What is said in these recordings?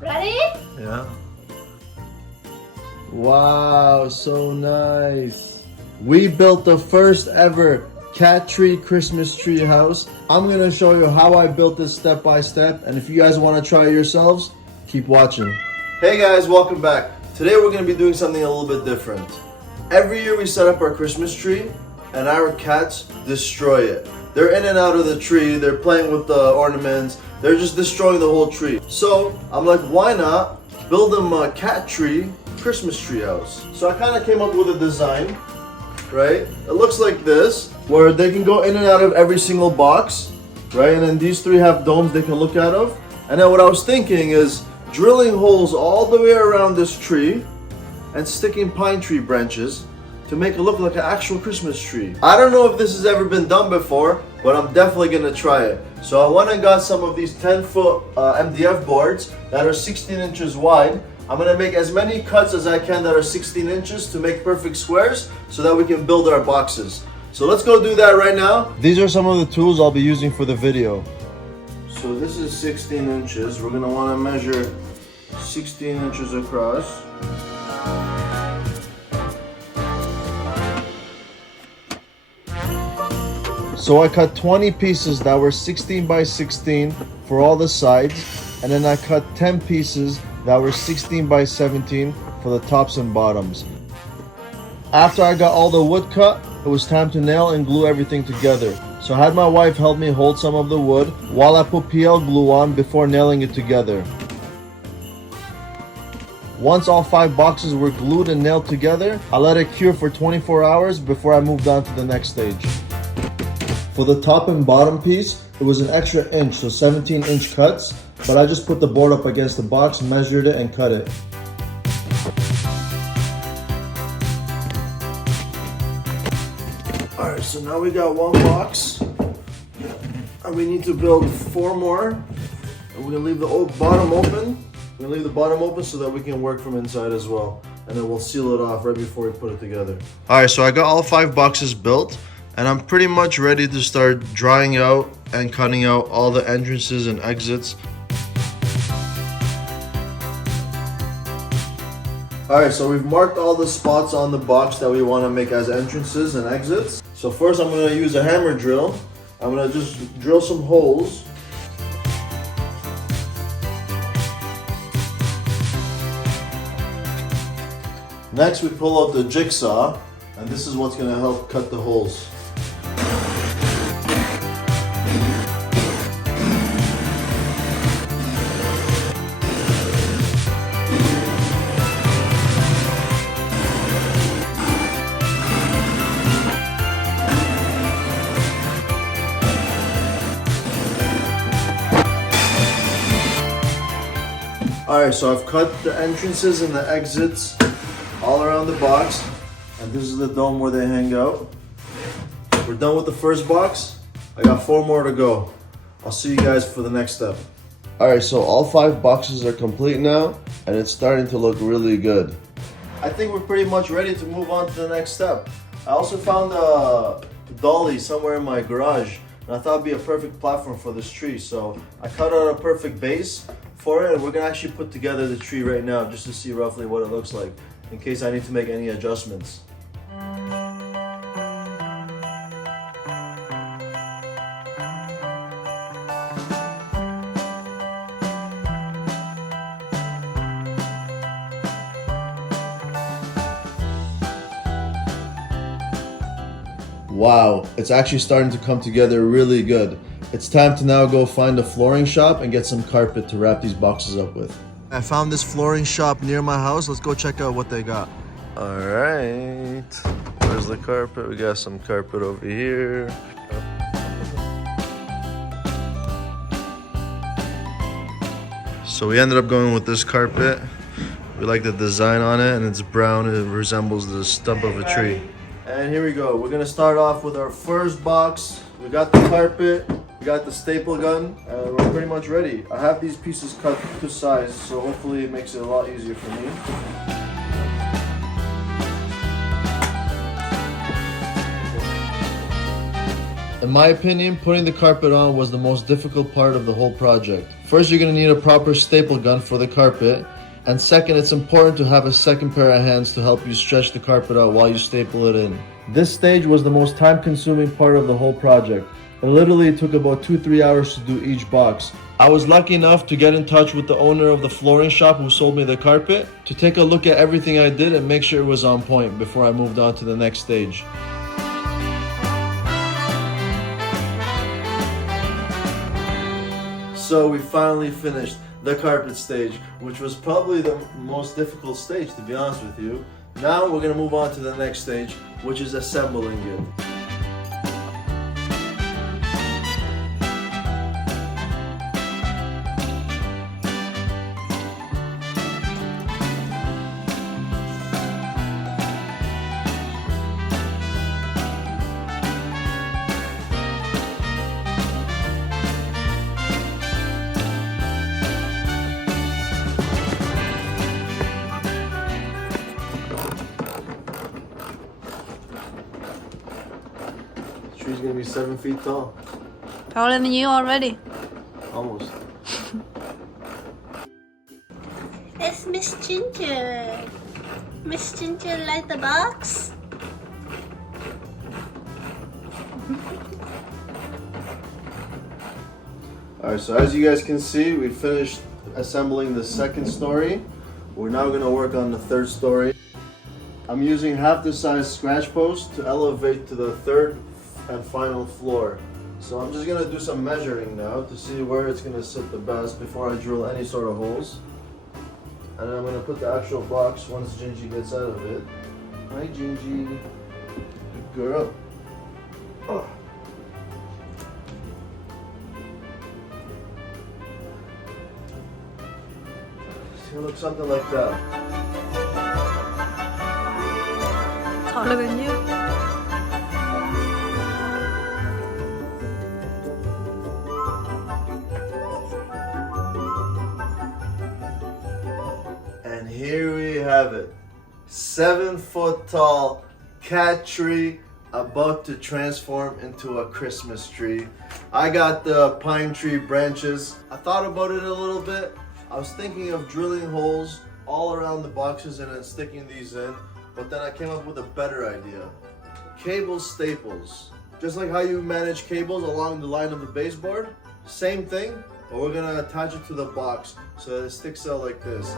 Ready? Yeah. Wow, so nice. We built the first ever cat tree Christmas tree house. I'm gonna show you how I built this step by step, and if you guys want to try it yourselves, keep watching. Hey guys, welcome back. Today we're gonna be doing something a little bit different. Every year we set up our Christmas tree and our cats destroy it. They're in and out of the tree, they're playing with the ornaments, they're just destroying the whole tree. So I'm like, why not build them a cat tree Christmas tree house? So I kind of came up with a design, right? It looks like this, where they can go in and out of every single box, right? And then these three have domes they can look out of. And then what I was thinking is drilling holes all the way around this tree and sticking pine tree branches to make it look like an actual Christmas tree. I don't know if this has ever been done before, but I'm definitely gonna try it. So I went and got some of these 10-foot MDF boards that are 16 inches wide. I'm gonna make as many cuts as I can that are 16 inches to make perfect squares so that we can build our boxes. So let's go do that right now. These are some of the tools I'll be using for the video. So this is 16 inches. We're gonna wanna measure 16 inches across. So I cut 20 pieces that were 16 by 16 for all the sides, and then I cut 10 pieces that were 16 by 17 for the tops and bottoms. After I got all the wood cut, it was time to nail and glue everything together. So I had my wife help me hold some of the wood while I put PL glue on before nailing it together. Once all 5 boxes were glued and nailed together, I let it cure for 24 hours before I moved on to the next stage. For the top and bottom piece, it was an extra inch, so 17-inch cuts, but I just put the board up against the box, measured it, and cut it. Alright, so now we got 1 box, and we need to build 4 more. And we're gonna leave the bottom open. We're gonna leave the bottom open so that we can work from inside as well. And then we'll seal it off right before we put it together. Alright, so I got all 5 boxes built, and I'm pretty much ready to start drying out and cutting out all the entrances and exits. Alright, so we've marked all the spots on the box that we want to make as entrances and exits. So first I'm going to use a hammer drill. I'm going to just drill some holes. Next we pull out the jigsaw, and this is what's going to help cut the holes. Alright, so I've cut the entrances and the exits all around the box, and this is the dome where they hang out. We're done with the first box. I got 4 more to go. I'll see you guys for the next step. Alright, so all 5 boxes are complete now, and it's starting to look really good. I think we're pretty much ready to move on to the next step. I also found a dolly somewhere in my garage, and I thought it'd be a perfect platform for this tree, so I cut out a perfect base for it, and we're gonna actually put together the tree right now just to see roughly what it looks like in case I need to make any adjustments. Wow, it's actually starting to come together really good. It's time to now go find a flooring shop and get some carpet to wrap these boxes up with. I found this flooring shop near my house. Let's go check out what they got. All right, where's the carpet? We got some carpet over here. So we ended up going with this carpet. We like the design on it, and it's brown. It resembles the stump of a tree. And here we go. We're gonna start off with our first box. We got the carpet. We got the staple gun, and we're pretty much ready. I have these pieces cut to size, so hopefully it makes it a lot easier for me. In my opinion, putting the carpet on was the most difficult part of the whole project. First, you're gonna need a proper staple gun for the carpet. And second, it's important to have a second pair of hands to help you stretch the carpet out while you staple it in. This stage was the most time-consuming part of the whole project. It literally took about 2-3 hours to do each box. I was lucky enough to get in touch with the owner of the flooring shop who sold me the carpet to take a look at everything I did and make sure it was on point before I moved on to the next stage. So we finally finished the carpet stage, which was probably the most difficult stage, to be honest with you. Now we're gonna move on to the next stage, which is assembling it. The tree's gonna be 7 feet tall. Taller than you already. Almost. It's Miss Ginger. Miss Ginger like the box? Alright, so as you guys can see, we finished assembling the second story. We're now gonna work on the third story. I'm using half the size scratch post to elevate to the third and final floor. So I'm just gonna do some measuring now to see where it's gonna sit the best before I drill any sort of holes. And then I'm gonna put the actual box once Gingy gets out of it. Hi Gingy. Good girl. Oh. It's gonna look something like that. Taller than you. And here we have it. 7 foot tall cat tree about to transform into a Christmas tree. I got the pine tree branches. I thought about it a little bit. I was thinking of drilling holes all around the boxes and then sticking these in, but then I came up with a better idea. Cable staples. Just like how you manage cables along the line of the baseboard, same thing, but we're gonna attach it to the box so that it sticks out like this.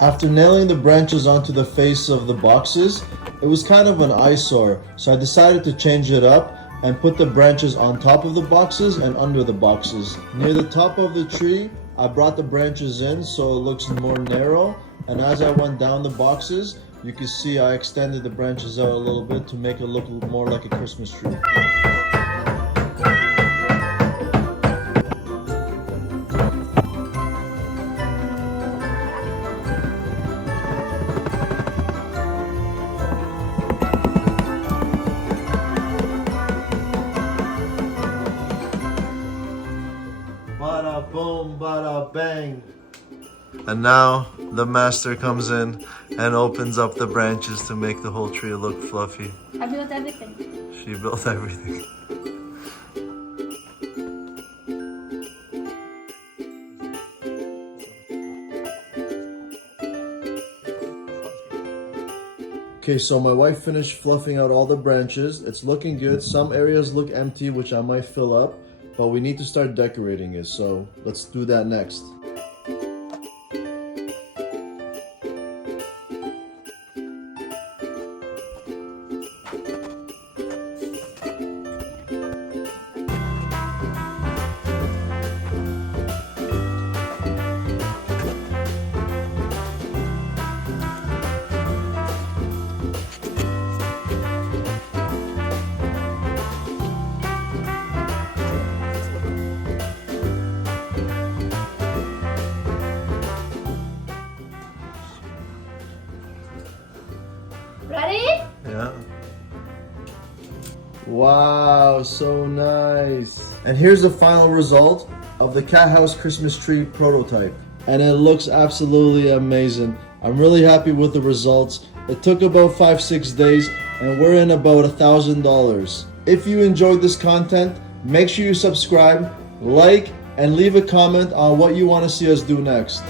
After nailing the branches onto the face of the boxes, it was kind of an eyesore, so I decided to change it up and put the branches on top of the boxes and under the boxes. Near the top of the tree, I brought the branches in so it looks more narrow, and as I went down the boxes, you can see I extended the branches out a little bit to make it look more like a Christmas tree. Bada boom, bada bang. And now the master comes in and opens up the branches to make the whole tree look fluffy. I built everything. She built everything. Okay, so my wife finished fluffing out all the branches. It's looking good. Some areas look empty, which I might fill up, but we need to start decorating it, so let's do that next. Ready? Yeah. Wow, so nice. And here's the final result of the cat house Christmas tree prototype. And it looks absolutely amazing. I'm really happy with the results. It took about 5-6 days and we're in about $1,000. If you enjoyed this content, Make sure you subscribe, like, and leave a comment on what you want to see us do next.